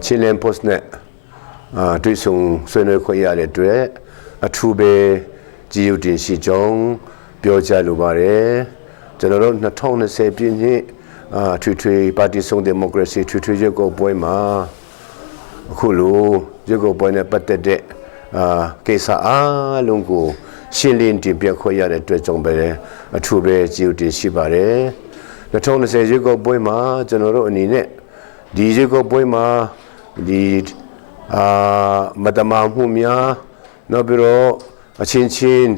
친련 포스네 뒤송ဆွေးနွေး ခွင့်ရတဲ့အတွက်အထူးပဲကြည်ယူတင်ရှိကြောင်းပြောကြားလိုပါတယ်ကျွန်တော်တို့2020ပြည့်နှစ်ထွေထွေပါတီစုံဒီမိုကရေစီထွေထွေရွေးကောက်ပွဲမှာအခုလိုရွေးကောက်ပွဲနဲ့ပတ်သက်တဲ့ကိစ္စအားလုံးကိုရှင်းလင်းတင်ပြခွင့်ရတဲ့အတွက်ကြောင့်ပဲအထူးပဲကြည်ယူတင်ရှိပါတယ်2020ရွေးကောက်ပွဲမှာကျွန်တော်တို့အနေနဲ့ဒီရွေးကောက်ပွဲမှာဒီမတမာမှုများနောက်ပြီးတော့အချင်းချင်း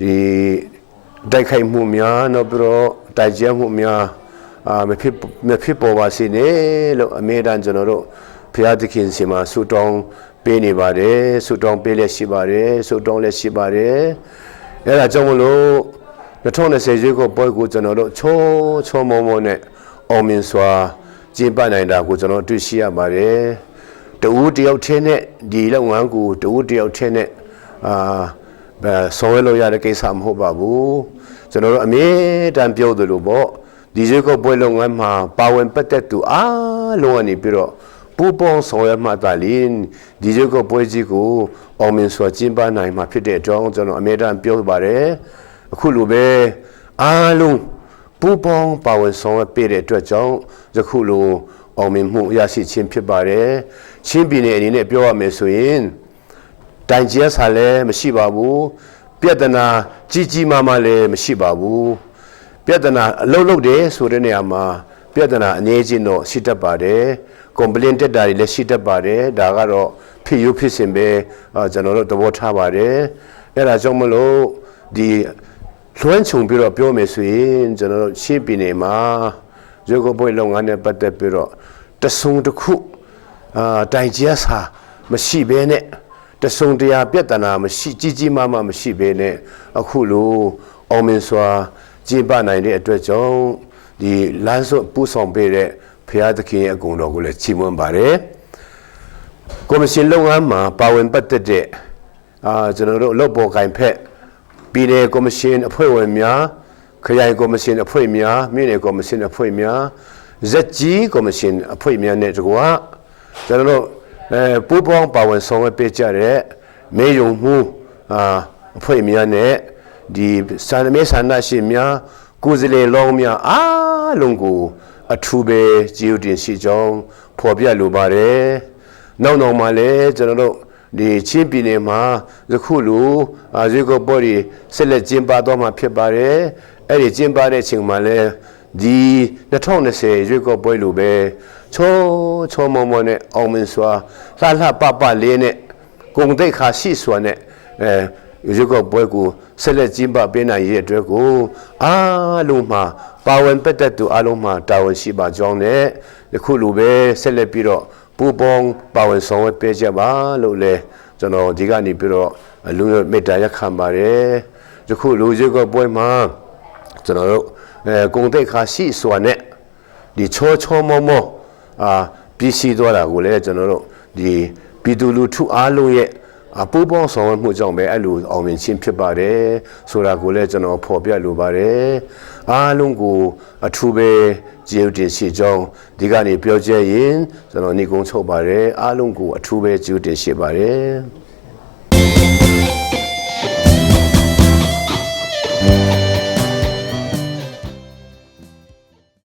ဒီတိုက်ခိုက်မှုများနောက်ပြီးတော့တိုက်ကြမှုများမဖြစ်ပေါ်ပါစေနဲ့လို့အမြဲတမ်းကျွန်တော်တို့ဘုရားသခင်စီမှာဆုတောင်းပေးနေပါတယ်ဆုတောင်းပေးလက်ရှိပါတယ်ဆုတောင်းလက်ရှိပါတယ်အဲဒါကြောင့်မလို့2020ရွေးကောက်ပွဲကိုကျွန်တော်တို့ချောမောနဲ့အောင်မြင်စွာကျင်းပနိုင်တာကိုကျွန်တော်တွေ့ရှိရပါတယ်တဦးတယောက်ချင်းနဲ့ဒီလုပ်ငန်းကိုတဦးတယောက်ချင်းနဲ့ဆောင်ရွက်လို့ရတဲ့ကိစ္စမဟုတ်ပါဘူးကျွန်တော်တို့အမြဲတမ်းပြောသလိုပေါ့ဒီရွေးကောက်ပွဲလုပ်ငန်းမှာပါဝင်ပတ်သက်သူအားလုံးကနေပြီးတော့ပူပေါင်းဆောင်ရွက်မှသာလျှင်ဒီရွေးကောက်ပွဲကြီးကိုအောင်မြင်စွာကျင်းပနိုင်မှာဖြစ်တဲ့အကြောင်းကျွန်တော်အမြဲတမ်းပြောပါတယ်အခုလိုပဲအားလုံးပူပေါင်းပါဝင်ဆောင်ရွက်ပေးတဲ့အတွက်ကြောင့်ယခုလိုအောင်မြင်မှုရရှိခြင်းဖြစ်ပါတယ်ချင်းပြည်နယ်အနေနဲ့ပြောရမယ်ဆိုရင်တိုင်ကျဲဆာလည်းမရှိပါဘူးပြဿနာကြီးမားမားလည်းမရှိပါဘူးပြဿနာအလုံးတယ်ဆိုတဲ့နေရာမှာပြဿနာအငြင်းချင်းတော့ရှိတတ်ပါတယ်ကွန်ပလင်းတက်တာတွေလည်းရှိတတ်ပါတယ်ဒါကတော့ဖြစ်စဉ်ပဲကျွန်တော်တို့သဘောထားပါတယ်အဲ့ဒါကြောင့်မလို့ဒီလွှမ်းခြုံပြီးတော့ပြောမယ်ဆိုရင်ကျွန်တော်တို့ရှေ့ပြည်နယ်မှာရွေးကောက်ပွဲလုပ်ငန်းနဲ့ပတ်သက်ပြီးတော့တဆုံတစ်ခုတိုင်ကျဲစာမရှိဘဲနဲ့တဆုံတရာပြဿနာမရှိကြီးမားမားမရှိဘဲနဲ့အခုလိုအောင်မြင်စွာကျင်းပနိုင်တဲ့အတွက်ကြောင့်ဒီလမ်းစွပူဆောင်ပေးတဲ့ဘုရားသခင်ရဲ့အကုန်တော်ကိုလည်းချီးမွမ်းပါတယ်ကော်မရှင်လုပ်ငန်းမှာပါဝင်ပတ်သက်တဲ့ကျွန်တော်တို့လုပ်ပေါ်ကိုင်ဖက်ပြည်နယ်ကော်မရှင်အဖွဲ့ဝင်များခရိုင်ကော်မရှင်အဖွဲ့များမြို့နယ်ကော်မရှင်အဖွဲ့များဇက်ကြီးကော်မရှင်အဖွဲ့များနဲ့တကွာကျွန်တော်တို့ပူးပေါင်းပါဝင်ဆောင်ရွက်ပေးကြတဲ့မေယုံမှုအဖွဲ့များနဲ့ဒီစာရမေဆန္ဒရှင်များကိုယ်စားလှယ်လောင်းများအားလုံးကိုအထူးပဲကြည်ယူတင်ရှိကြောင်းဖော်ပြလိုပါတယ်နောက်မှလည်းကျွန်တော်တို့ဒီချင်းပြည်နယ်မှာယခုလိုရွေးကောက်ပွဲတွေဆက်လက်ကျင်းပသွားမှာဖြစ်ပါတယ်အဲ့ဒီကျင်းပတဲ့အချိန်မှာလည်းဒီ2020ရွေးကောက်ပွဲလိုပဲချောမောနဲ့အောင်မြင်စွာလှပလေးနဲ့ဂုဏ်သိက္ခာရှိစွာနဲ့ရွေးကောက်ပွဲကိုဆက်လက်ကျင်းပပေးနိုင်ရတဲ့အတွက်ကိုအားလုံးမှာပါဝင်ပတ်သက်သူအားလုံးမှာတာဝန်ရှိပါကြောင်းနဲ့ယခုလိုပဲဆက်လက်ပြီးတော့ပူပေါင်းပါဝင်ဆောင်ရွက်ပေးကြပါလို့လဲကျွန်တော်ဒီကနေပြီးတော့လူမေတ္တာရက်ခံပါတယ်ယခုလူရွေးကောက်ပွဲမှာကျွန်တော်တို့ဂုဏ်သိက္ခာရှိစွာနဲ့ဒီချောမောပြည်စည်းသွားတာကိုလည်းကျွန်တော်တို့ဒီပြည်သူလူထုအားလုံးရဲ့ပူပေါင်းဆောင်ရွက်မှုကြောင့်ပဲအဲ့လိုအောင်မြင်ခြင်းဖြစ်ပါတယ်ဆိုတာကိုလည်းကျွန်တော်ဖော်ပြလိုပါတယ်အားလုံးကိုအထူးပဲကြည်ယူတင်ရှိကြောင်းဒီကနေပြောကြရင်ကျွန်တော်ညီကုန်းချုပ်ပါတယ်အားလုံးကိုအထူးပဲကြည်ယူတင်ရှိပါတယ်